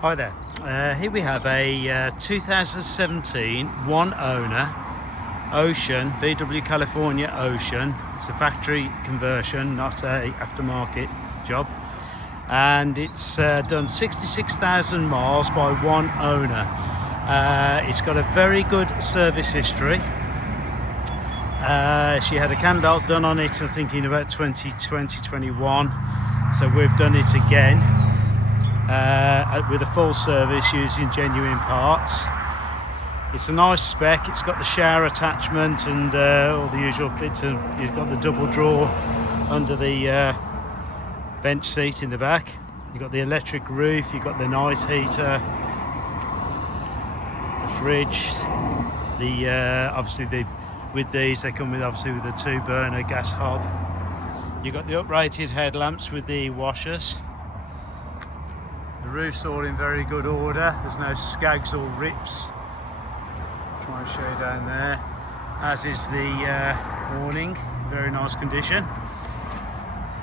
Hi there. Here we have a 2017 one owner Ocean, VW California Ocean. It's a factory conversion, not a aftermarket job, and it's done 66,000 miles by one owner. It's got a very good service history. She had a Cambelt done on it, I think, in about 2021, so we've done it again with a full service using genuine parts. It's a nice spec. It's got the shower attachment and all the usual bits, and you've got the double drawer under the bench seat in the back. You've got the electric roof, you've got the nice heater, the fridge, obviously with these they come with a 2-burner gas hob. You've got the uprated headlamps with the washers. The roof's all in very good order. There's no skags or rips. Try and show you down there. As is the awning, very nice condition.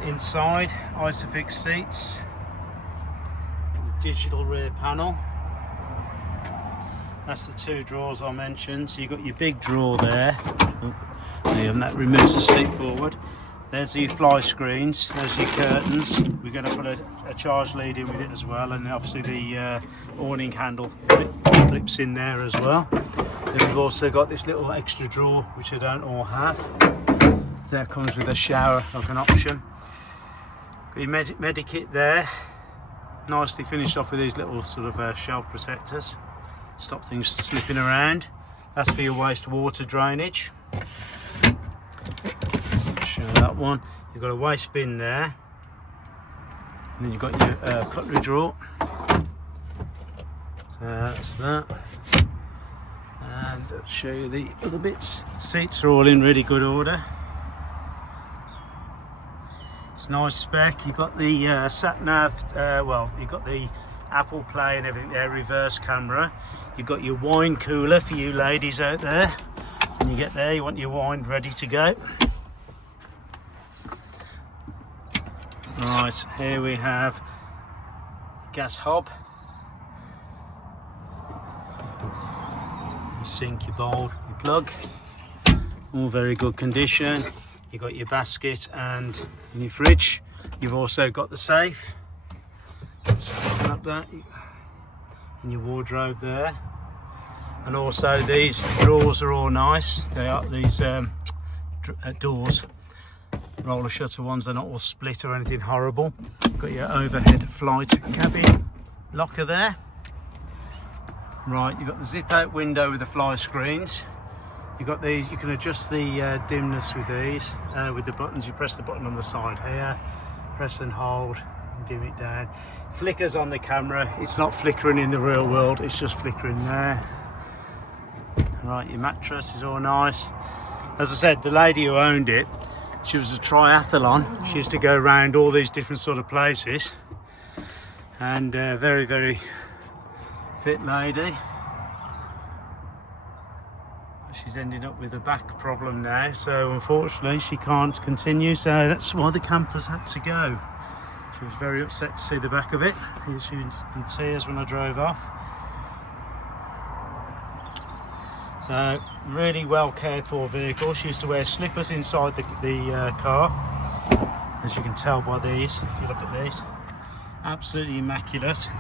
Inside, Isofix seats, the digital rear panel. That's the 2 drawers I mentioned. So you've got your big drawer there. And that removes the seat forward. There's your fly screens, there's your curtains. We're going to put a charge lead in with it as well, and obviously the awning handle clips in there as well. Then we've also got this little extra drawer, which I don't all have. There comes with a shower like an option. Got your medikit there, nicely finished off with these little sort of shelf protectors. Stop things slipping around. That's for your wastewater drainage. Show that one. You've got a waste bin there, and then you've got your cutlery drawer. So that's that. And I'll show you the other bits. Seats are all in really good order. It's a nice spec. You've got the sat nav. You've got the Apple Play and everything there. Reverse camera. You've got your wine cooler for you ladies out there. When you get there, you want your wine ready to go. Right, here we have the gas hob, your sink, your bowl, your plug, all very good condition. You've got your basket and your fridge. You've also got the safe. Let's open up that, and your wardrobe there. And also these drawers are all nice. They are these doors. Roller shutter ones, they're not all split or anything horrible. Got your overhead flight cabin locker there. Right, you've got the zip out window with the fly screens. You've got these, you can adjust the dimness with these, with the buttons. You press the button on the side here, press and hold, and dim it down. Flickers on the camera, it's not flickering in the real world, it's just flickering there. Right, your mattress is all nice. As I said, the lady who owned it, she was a triathlon. She used to go around all these different sort of places, and very, very fit lady. She's ended up with a back problem now, so unfortunately she can't continue, so that's why the campers had to go. She was very upset to see the back of it. She was in tears when I drove off. So, really well cared for vehicle. She used to wear slippers inside the car, as you can tell by these, if you look at these. Absolutely immaculate.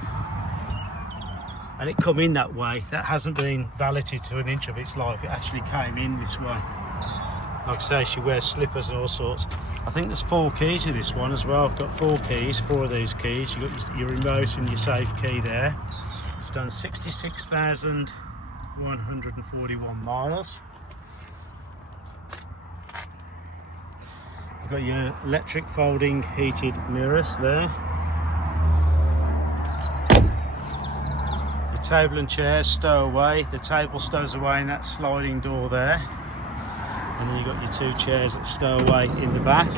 And it come in that way. That hasn't been valeted to an inch of its life. It actually came in this way. Like I say, she wears slippers and all sorts. I think there's 4 keys with this one as well. I've got 4 keys, 4 of these keys. You've got your remote and your safe key there. It's done 66,141 miles. You've got your electric folding heated mirrors there. Your table and chairs stow away. The table stows away in that sliding door there. And then you've got your 2 chairs that stow away in the back.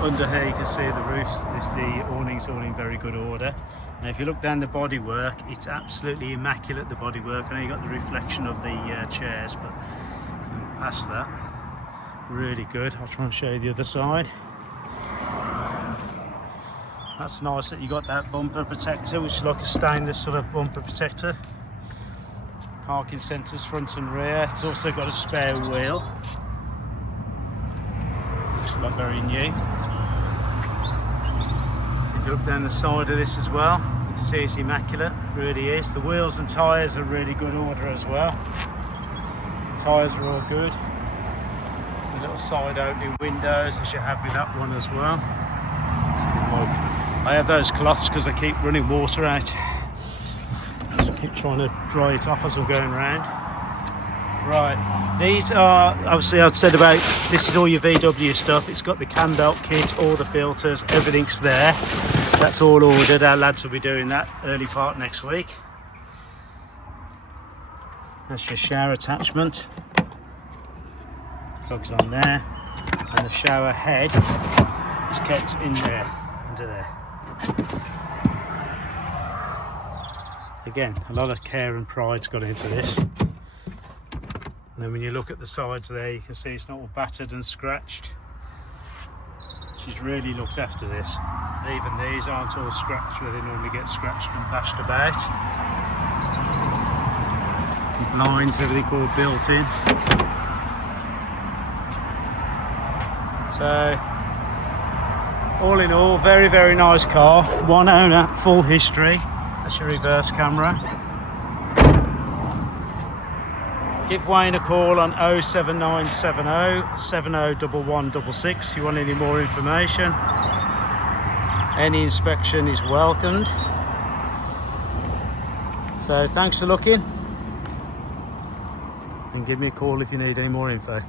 Under here you can see the roofs, the awning's all in very good order. Now if you look down the bodywork, it's absolutely immaculate, the bodywork. I know you've got the reflection of the chairs, but you can look past that. Really good. I'll try and show you the other side. That's nice that you got that bumper protector, which is like a stainless sort of bumper protector. Parking sensors front and rear. It's also got a spare wheel. Looks like very new. If you look down the side of this as well, you can see it's immaculate. It really is. The wheels and tyres are really good order as well. The tyres are all good. The little side opening windows, as you have with that one as well. I have those cloths because I keep running water out. So I keep trying to dry it off as I'm going around. Right, these are, obviously I've said about, this is all your VW stuff. It's got the Cambelt kit, all the filters, everything's there. That's all ordered. Our lads will be doing that early part next week. That's your shower attachment. Plugs on there. And the shower head is kept in there, under there. Again, a lot of care and pride's got into this. And then when you look at the sides there, you can see it's not all battered and scratched. She's really looked after this. Even these aren't all scratched where they normally get scratched and bashed about. The blinds, everything all built in. So, all in all, very, very nice car. One owner, full history. That's your reverse camera. Give Wayne a call on 07970 701166 if you want any more information. Any inspection is welcomed. So thanks for looking, and give me a call if you need any more info.